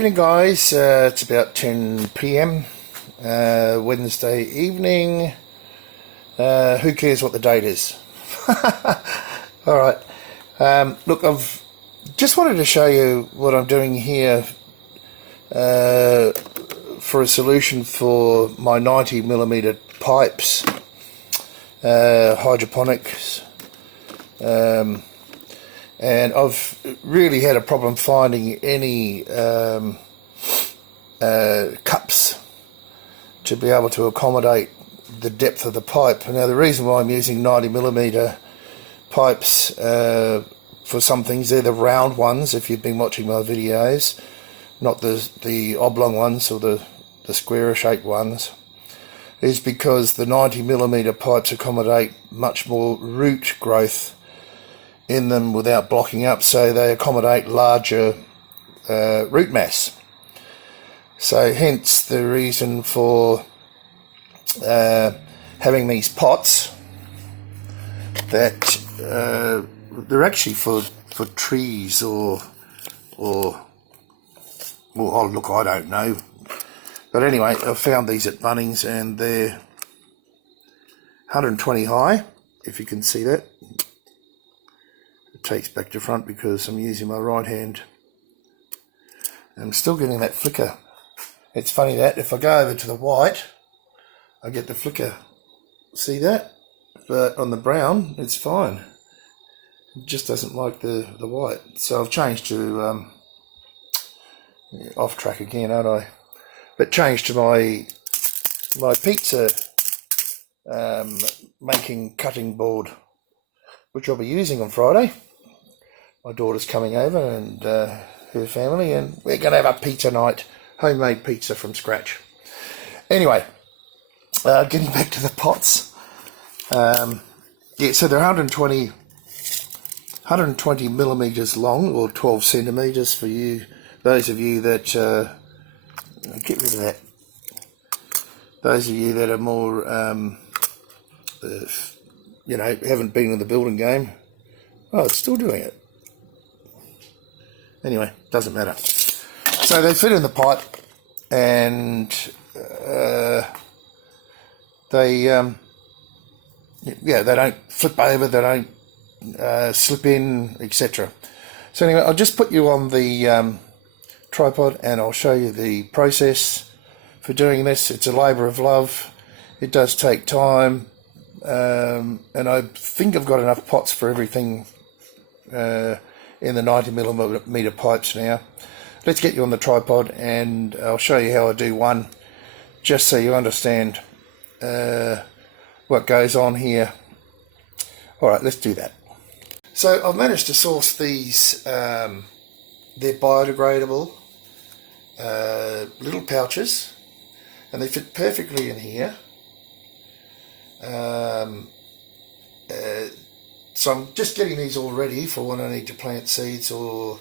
evening, guys. It's about 10 p.m. Wednesday evening. Who cares what the date is? Alright. Look, I've just wanted to show you what I'm doing here for a solution for my 90mm pipes, hydroponics. And I've really had a problem finding any cups to be able to accommodate the depth of the pipe. Now, the reason why I'm using 90mm pipes for some things, they're the round ones, if you've been watching my videos, not the oblong ones or the square shaped ones, is because the 90mm pipes accommodate much more root growth in them without blocking up, so they accommodate larger root mass. So hence the reason for having these pots that they're actually for trees or well, oh, look, I don't know, but anyway, I found these at Bunnings and they're 120 high, if you can see that. Takes back to front because I'm using my right hand. I'm still getting that flicker. It's funny that if I go over to the white, I get the flicker. See that? But on the brown, it's fine. It just doesn't like the white. So I've changed to off track again, aren't I? But changed to my pizza making cutting board, which I'll be using on Friday. My daughter's coming over and her family, and we're going to have a pizza night, homemade pizza from scratch. Anyway, getting back to the pots. Yeah, so they're 120 millimeters long, or 12 centimeters for you, those of you that get rid of that. Those of you that are more, you know, haven't been in the building game. Oh, it's still doing it. Anyway, doesn't matter. So they fit in the pipe, and they don't flip over, they don't slip in, etc. So anyway, I'll just put you on the tripod and I'll show you the process for doing this. It's a labour of love. It does take time, and I think I've got enough pots for everything in the 90mm pipes now. Let's get you on the tripod and I'll show you how I do one, just so you understand what goes on here. Alright, let's do that. So I've managed to source these, they're biodegradable little pouches, and they fit perfectly in here. So I'm just getting these all ready for when I need to plant seeds or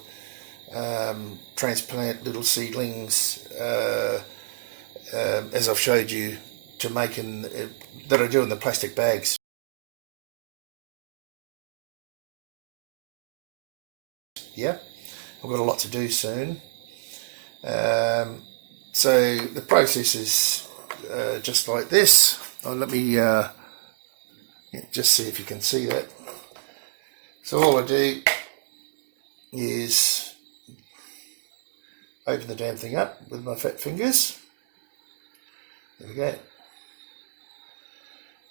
transplant little seedlings, as I've showed you, to make that I do in the plastic bags. Yeah, I've got a lot to do soon. So the process is just like this. Let me just see if you can see that. So all I do is open the damn thing up with my fat fingers. There we go.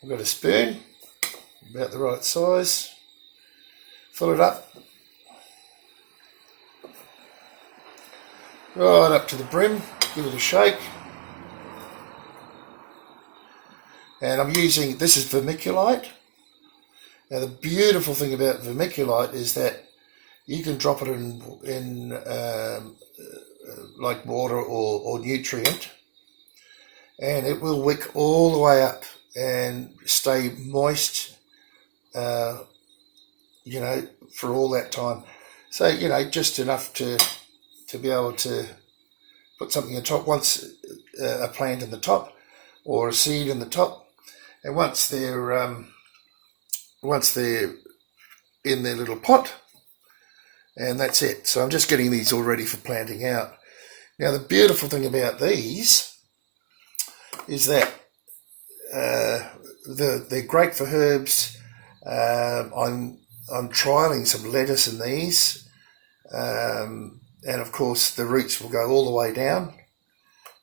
I've got a spoon, about the right size. Fill it up. Right up to the brim, give it a shake. And I'm using, this is vermiculite. Now the beautiful thing about vermiculite is that you can drop it in like water or nutrient, and it will wick all the way up and stay moist, you know, for all that time. So, you know, just enough to be able to put something on top, once a plant in the top or a seed in the top, and once they're in their little pot, and that's it. So I'm just getting these all ready for planting out. Now the beautiful thing about these is that they're great for herbs. I'm trialing some lettuce in these, and of course the roots will go all the way down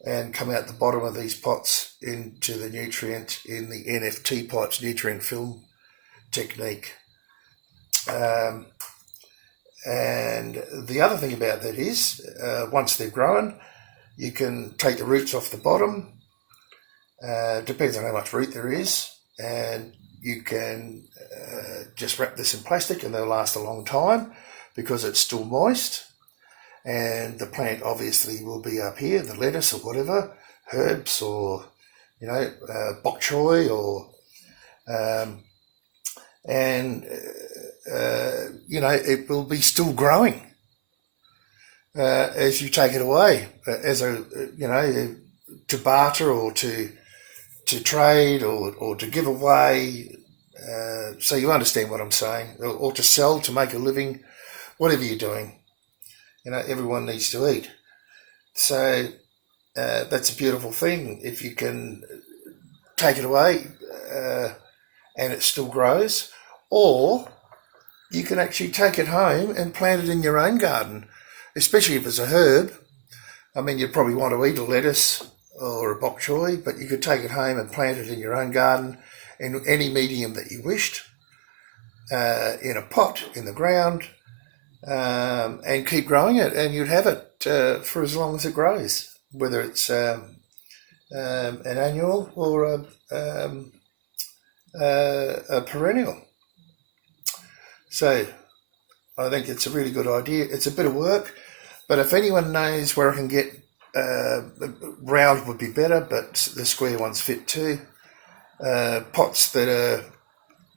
and come out the bottom of these pots into the nutrient in the NFT pipes, nutrient film technique. And the other thing about that is, once they're grown, you can take the roots off the bottom. Depends on how much root there is, and you can just wrap this in plastic and they'll last a long time because it's still moist. And the plant obviously will be up here, the lettuce or whatever, herbs or, bok choy or, it will be still growing as you take it away as to barter or to trade or to give away. So you understand what I'm saying, or to sell, to make a living, whatever you're doing. Everyone needs to eat. So that's a beautiful thing if you can take it away and it still grows, or you can actually take it home and plant it in your own garden, especially if it's a herb. I mean, you'd probably want to eat a lettuce or a bok choy, but you could take it home and plant it in your own garden in any medium that you wished, in a pot, in the ground, and keep growing it, and you'd have it for as long as it grows, whether it's an annual or a perennial. So I think it's a really good idea. It's a bit of work, but if anyone knows where I can get round would be better, but the square ones fit too. Pots that are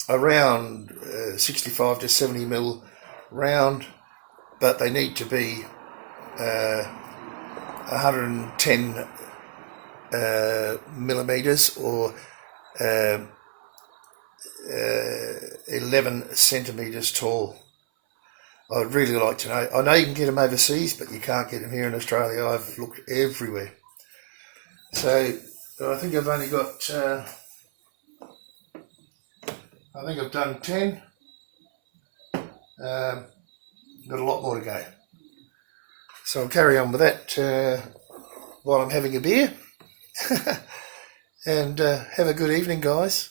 around 65 to 70 mil round, but they need to be 110 millimeters or 11 centimeters tall. I'd really like to know. I know you can get them overseas, but you can't get them here in Australia. I've looked everywhere. So I think I've only got, I've done 10. Got a lot more to go. So I'll carry on with that while I'm having a beer. And have a good evening, guys.